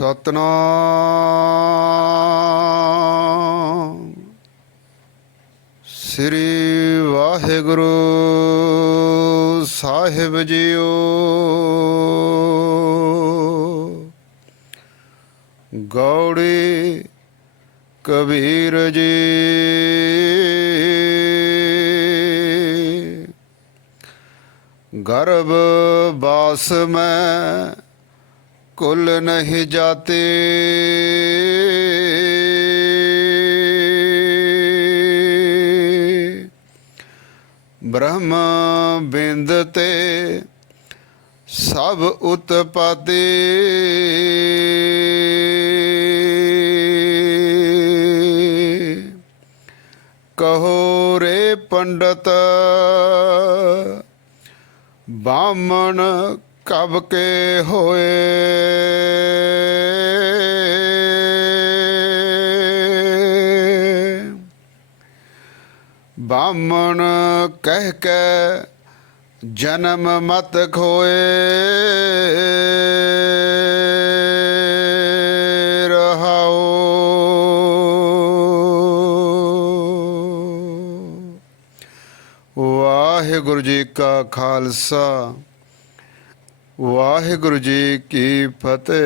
ਸਤਨਾਮ। ਸ੍ਰੀ ਵਾਹਿਗੁਰੂ ਸਾਹਿਬ ਜੀਓ। ਗੌੜੀ ਕਬੀਰ ਜੀ। ਗਰਭ ਬਾਸ ਮੈਂ ਕੁਲ ਨਹੀਂ ਜਾਤੇ। ਬ੍ਰਹਮ ਬਿੰਦ ਤੇ ਸਭ ਉਤਪਾਤੇ। ਕਹੋ ਰੇ ਪੰਡਤ ਬਾਮਣ ਕਬ ਕੇ ਹੋਏ? ਬਾਮਣ ਕਹਿ ਕੇ ਜਨਮ ਮਤ ਖੋਏ। ਰਹਾਓ। ਵਾਹਿਗੁਰੂ ਜੀ ਕਾ ਖਾਲਸਾ। ਵਾਹਿਗੁਰੂ ਜੀ ਕੀ ਫਤਿਹ।